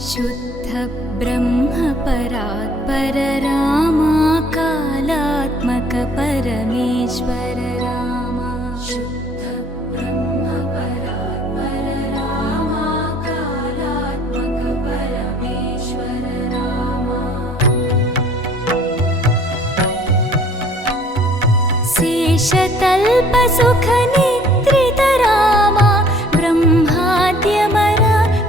शुद्ध ब्रह्म परात्पर रामा कालात्मक परमेश्वर रामा। शुद्ध ब्रह्म परात्पर रामा कालात्मक परमेश्वर रामा। शेषतल्प सुख निद्रित रामा ब्रह्माद्यमर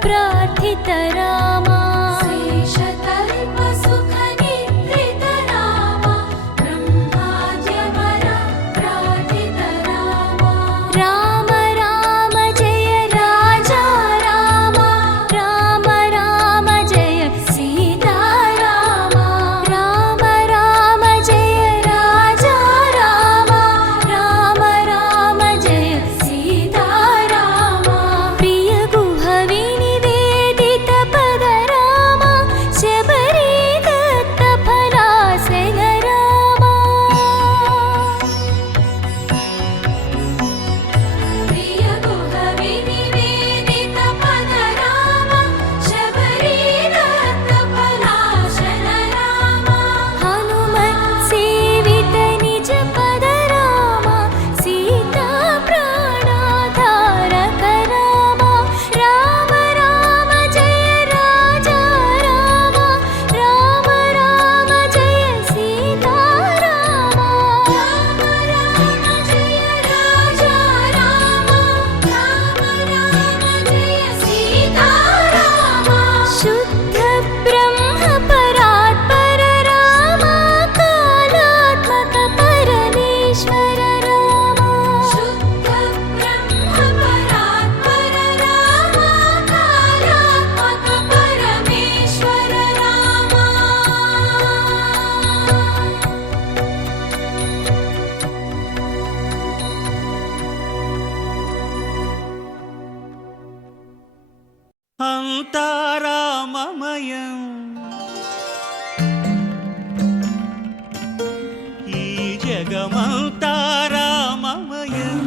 प्रार्थित रामा। शेषतल्प सुख निद्रित रामा ब्रह्माद्यमर प्रार्थित रामा। राम राम जय राजा रामा, राम राम जय सीता रामा। राम राम जय राजा रामा, राम राम जय सीता रामा। प्रिय गुह विनिवेदित पद रामा, शबरी दत्त फलासन रामा। प्रिय गुह विनिवेदित पद रामा, शबरी दत्त फलासन रामा। हनुमत् सेवित निज पद रामा, सीता प्राणाधारक रामा। राम राम जय राजा रामा, राम राम जय सीता रामा। राम राम जय राजा रामा, राम राम जय सीता रामा। शुद्ध ब्रह्म परात्पर रामा कालात्मक परमेश्वर रामा। शुद्ध ब्रह्म परात्पर रामा कालात्मक परमेश्वर रामा। అంతా రామమయం ఈ జగమంతా రామమయం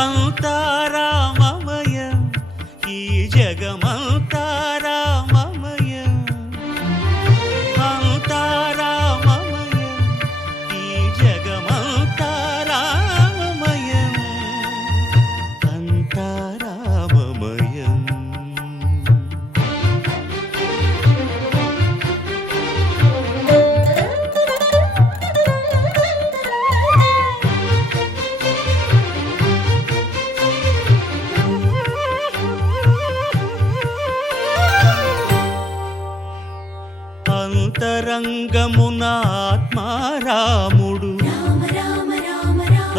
అంతా రామమయం ఈ జగమంతా రామమయం అంతా రామమయం ఈ జగమంతా రామమయం అంతా రామమయం అంతరంగమున ఆత్మారాముడు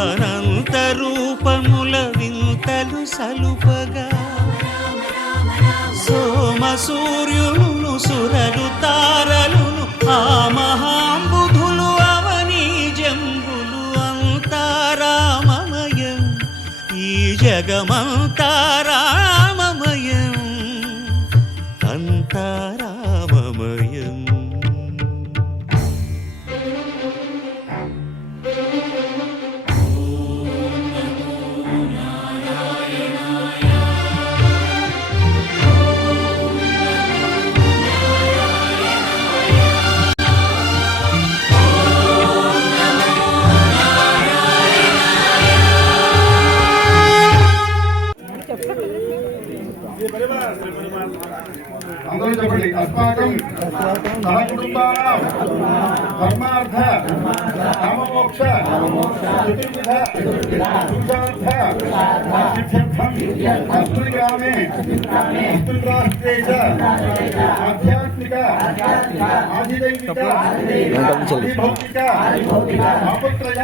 అనంత రూపముల వింతలు సలుపగా సోమ సూర్యులను సురలు తారలును ఆ మహాంబుధులు అవనీ జంబులు అంతా రామమయం ఈ జగమంతా రామమయం అంతా రామమయం అందరూ చెప్పండి. అస్మాకం సహకుటుంబానాం ధర్మార్థ కామమోక్ష చతుర్విధ పురుషార్థ సిద్ధ్యర్థం అస్మృగామే అస్మృరాష్ట్రే చ ఆధ్యాత్మిక ఆధిదైవిక ఆధిభౌతిక ఆపత్రయ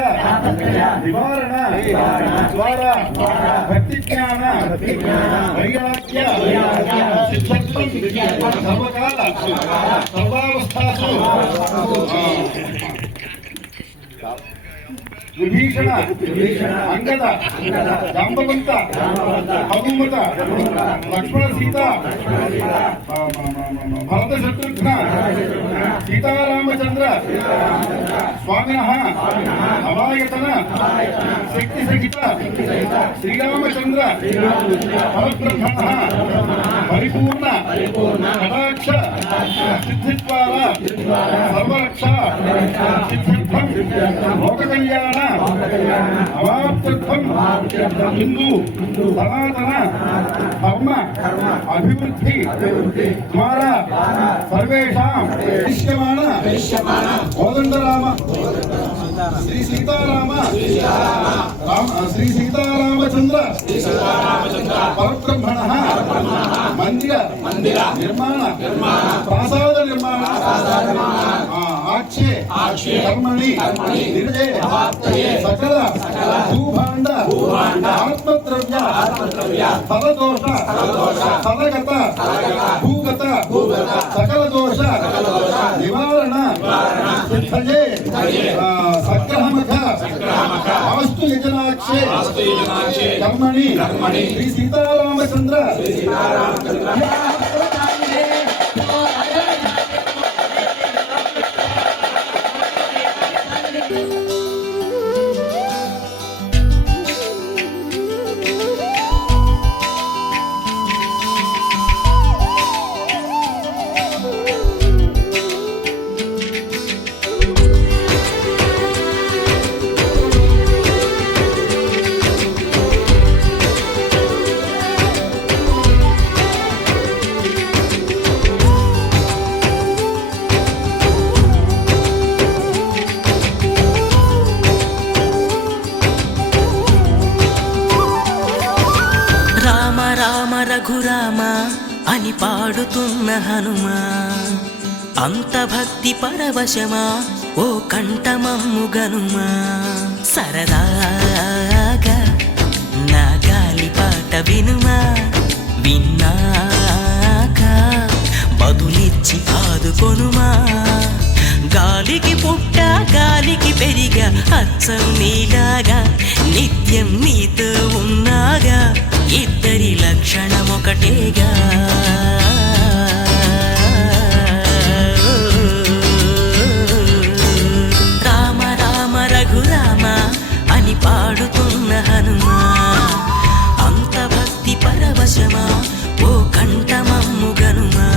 నివారణ ద్వారా భక్తిజ్ఞాన వైరాగ్య సిద్ధ్యర్థం సర్వకాల సర్వావస్థాసు విభీషణ అంగద జాంబవంత హనుమత లక్ష్మణ సీత భరత శత్రుఘ్న సీతారామచంద్ర స్వామిన అవాయతన శక్తి సహిత శ్రీరామచంద్ర పరబ్రహ్మణ పరిపూర్ణ కటాక్ష సిద్ధిద్వార సర్వరక్ష సిద్ధిర్థం లోక కళ్యాణ అవాప్త్యర్థం హిందూ సనాతన ధర్మ అభివృద్ధి ద్వారా సర్వేషాం దృశ్యమాన కోదండరామ శ్రీ సీతారామ శ్రీ సీతారామచంద్ర పరబ్రహ్మణ మందిర నిర్మాణ ప్రాసాద నిర్మాణ ఆక్షే కర్మణి నిర్జయ సకల భూభాండ ఆత్మద్రవ్య ఫలదోష ఫలగత భూగత సకల దోష నివారణ సిద్ధయే సగ్రహమఖ ఆస్తు యజనాక్షే కర్మణి శ్రీ సీతారామచంద్ర రఘురామ అని పాడుతున్న హనుమా అంత భక్తి పరవశమా ఓ కంఠమమ్ము గనుమా సరదాగా నా గాలి పాట వినుమా విన్నాక బదులిచ్చి ఆదుకొనుమా గాలికి పుట్ట గాలికి పెరిగా అచ్చం నీలాగా నిత్యం నీతో ఉన్నాగా ఇద్దరి లక్షణం ఒకటేగా రామ రామ రఘురామ అని పాడుతున్న హనుమా అంత భక్తి పరవశమా ఓ కంఠమమ్ము గనుమా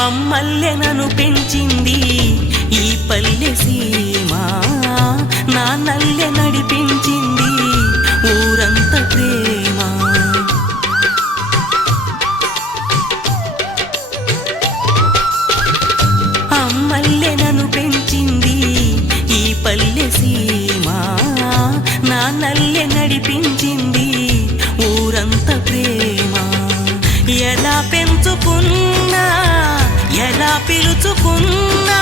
అమ్మల్లెనను పెంచింది ఈ పల్లె సీమ నా నల్లె నడిపించింది ఊరంత ప్రేమ అమ్మల్లెనను పెంచింది ఈ పల్లె సీమ నా నల్లె నడిపించింది ఊరంత ప్రేమ ఎలా పెంచుకున్నా ఎలా పిలుచుకున్నా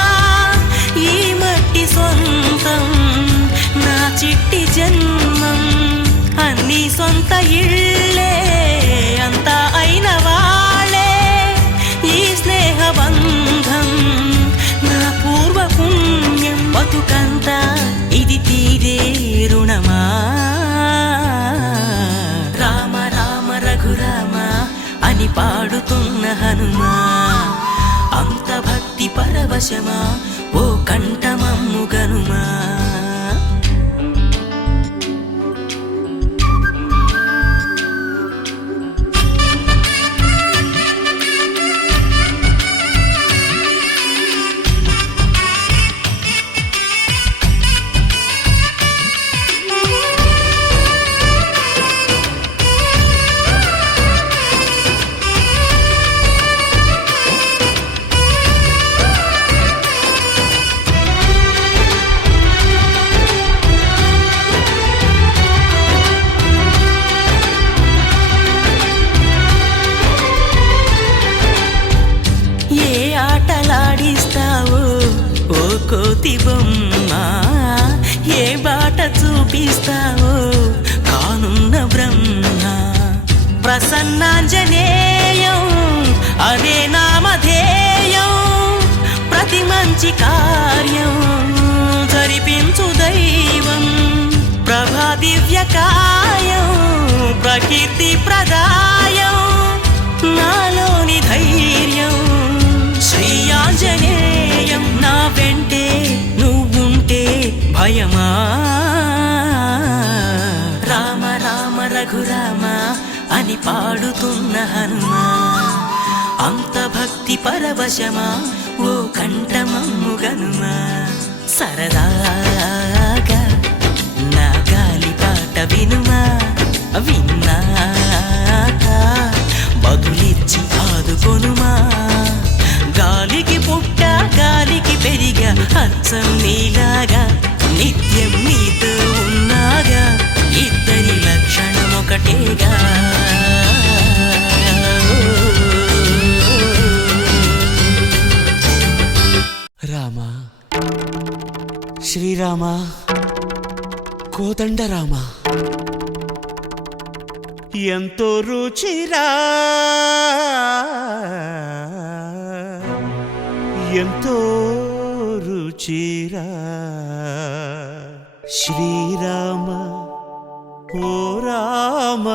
ఈ మట్టి సొంతం నా చిట్టి జన్మం అన్ని సొంత ఇళ్ళే అంతా అయిన వాళ్ళే ఈ స్నేహ బంధం నా పూర్వ పుణ్యం బతుకంతా ఇది తీరే రుణమా రామ రామ రఘురామ అని పాడుతున్న హనుమా అంత భక్తి పరవశమా ఓ కంఠమమ్ము గనుమా కోతి బొమ్మ ఏ బాట చూపిస్తావో కానున్న బ్రహ్మ ప్రసన్నాంజనేయం అదే నామధేయం ప్రతి మంచి కార్యం జరిపించు దైవం ప్రభా దివ్యకాయం ప్రకీర్తి ప్రదాయం నాలోని ధైర్యం శ్రీ ఆంజనేయం నా వెంటే నువ్వుంటే భయమా రామ రామ రఘురామ అని పాడుతున్న హనుమా అంత భక్తి పరవశమా ఓ కంఠమమ్ము గనుమా సరదాగా నా గాలి పాట వినుమా విన్నాక బదులిచ్చి ఆదుకొనుమా గాలికి పుట్ట గాలికి పెరిగా అచ్చం నీలాగా నిత్యం నీతో ఉన్నాగా ఇద్దరి లక్షణం ఒకటేగా రామ శ్రీరామ కోదండరామ ఎంతో రుచిరా ఎంతో రుచిరా శ్రీరామ ఓ రామ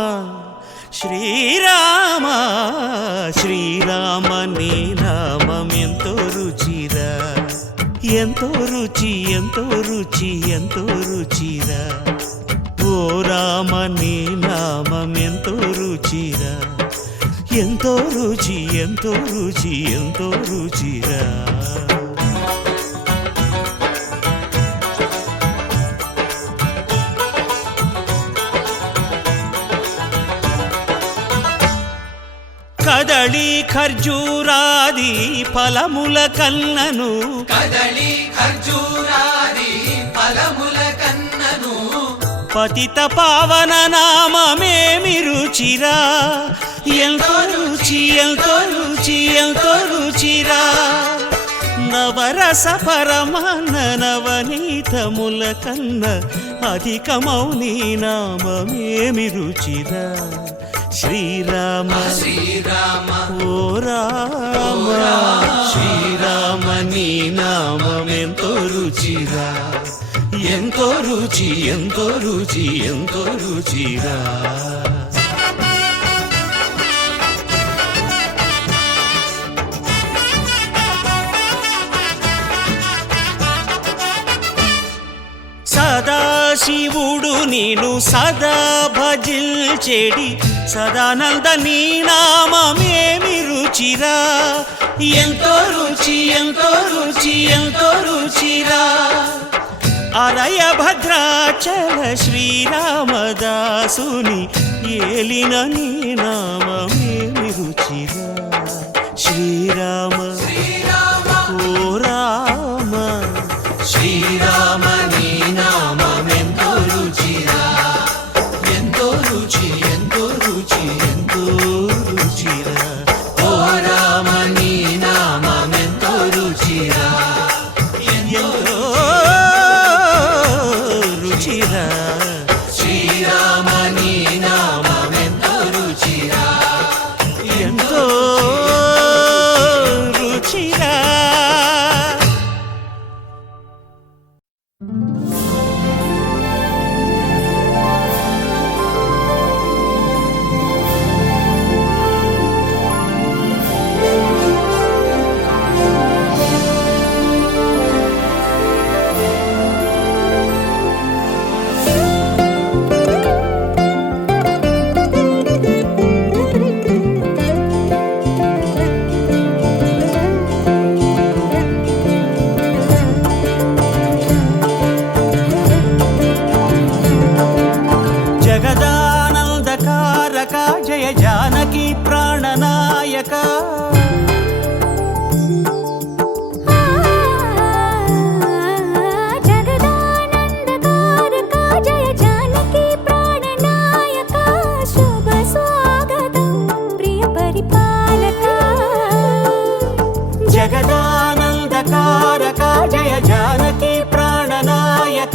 శ్రీరామ శ్రీరామ నీ నామం ఎంతో రుచిరా ఎంతో రుచి ఎంతో రుచి ఎంతో రుచిరా ఓ రామ నీ నామం ఎంతో రుచిరా ఎంతో రుచి ఎంతో రుచి ఎంతో రుచిరా కదళి ఖర్జూరాది ఫలముల కన్నను కదళి ఖర్జూరాది ఫలముల కన్నను పతిత పావన నామమేమి రుచిరా ఎంతో రుచి ఎంతో రుచి ఎంతో రుచిరా నవరస పరమాన్న నవనీతముల కన్న అధికమౌ నీ నామమేమి రుచిరా శ్రీరామ శ్రీరామ ఓ రామ శ్రీరామ నీ నామం ఎంతో రుచిరా ఎంతో రుచి ఎంతో రుచి ఎంతో రుచిరా సదాశివుడు నేను సదా భజిల్చెడి సదానంద నీ నామమేమి రుచిరా ఎంతో రుచి ఎంతో రుచి ఎంతో రుచిరా అరయ భద్రాచల శ్రీరామదాసుని ఏలిన నీ నామమేమి రుచిరా శ్రీరామ ఓ రామ శ్రీరామ నీ నామం ఎంతో రుచిరా ఎంతో రుచి ఎంతో రుచి ఎంతో రుచిరా ఓ రామ నీ నామం ఎంతో రుచిరా ఎంతో రుచిరా శ్రీరామ నీ నామం ఎంతో రుచిరా ఎంతో రుచిరా మంగళకారక జయ జానకి ప్రాణనాయక